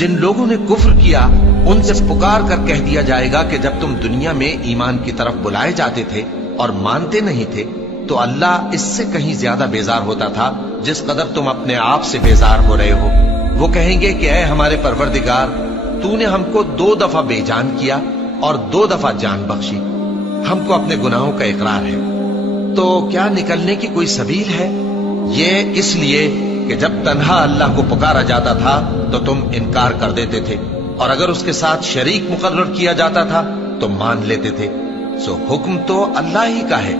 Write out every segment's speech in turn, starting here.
جن لوگوں نے کفر کیا ان سے پکار کر کہہ دیا جائے گا کہ جب تم دنیا میں ایمان کی طرف بلائے جاتے تھے اور مانتے نہیں تھے تو اللہ اس سے کہیں زیادہ بیزار ہوتا تھا جس قدر تم اپنے آپ سے بیزار ہو رہے ہو۔ وہ کہیں گے کہ اے ہمارے پروردگار، تو نے ہم کو 2 دفعہ بے جان کیا اور 2 دفعہ جان بخشی، ہم کو اپنے گناہوں کا اقرار ہے، تو کیا نکلنے کی کوئی سبیل ہے؟ یہ اس لیے کہ جب تنہا اللہ کو پکارا جاتا تھا تو تم انکار کر دیتے تھے، اور اگر اس کے ساتھ شریک مقرر کیا جاتا تھا تو مان لیتے تھے۔ سو حکم تو اللہ ہی کا ہے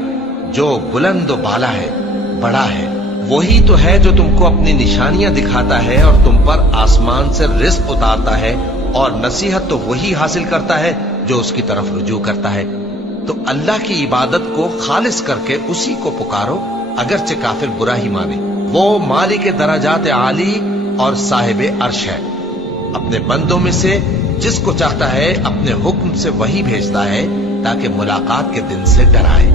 جو بلند و بالا ہے، بڑا ہے۔ وہی تو ہے جو تم کو اپنی نشانیاں دکھاتا ہے اور تم پر آسمان سے رزق اتارتا ہے، اور نصیحت تو وہی حاصل کرتا ہے جو اس کی طرف رجوع کرتا ہے۔ تو اللہ کی عبادت کو خالص کر کے اسی کو پکارو، اگرچہ کافر برا ہی مانے۔ وہ مالک درجات عالی اور صاحب عرش ہے، اپنے بندوں میں سے جس کو چاہتا ہے اپنے حکم سے وہی بھیجتا ہے تاکہ ملاقات کے دن سے ڈرائے۔